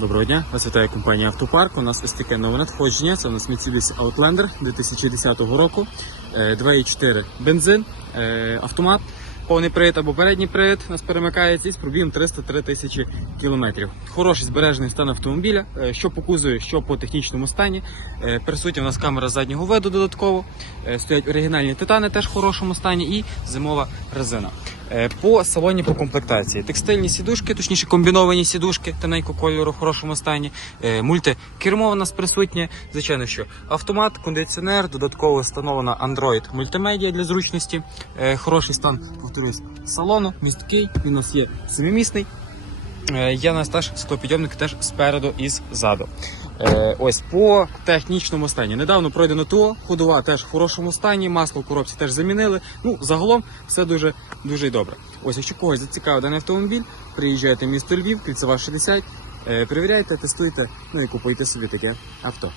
Доброго дня, вас вітає компанія Автопарк. У нас ось таке нове надходження. Це у нас Mercedes Outlander 2010 року. Е, 2,4 бензин, е, автомат, повний привід або передній привід. У нас перемикається із пробігом 303 тисячі кілометрів. Хороший збережений стан автомобіля, е, що по кузові, що по технічному стані. Е, Присутня у нас камера заднього виду додатково. Е, Стоять оригінальні титани теж в хорошому стані і зимова резина. Е, По салоні по комплектації. Текстильні сідушки, точніше комбіновані сідушки тоненького кольору в хорошому стані. Е, Мультикермо у нас присутнє. Звичайно, що автомат, кондиціонер, додатково встановлена Android мультимедіа для зручності. Е, Хороший стан, повторюсь, салону, місткий, він у нас є семимісний. Є у нас теж склопідйомник теж спереду і ззаду. Е, ось по технічному стані. Недавно пройдено ТО, ходова теж в хорошому стані, масло в коробці теж замінили. Ну, загалом все дуже дуже добре. Ось, якщо когось зацікавив даний автомобіль, приїжджайте в місто Львів, кільцева 60, е, перевіряйте, тестуйте, ну і купуйте собі таке авто.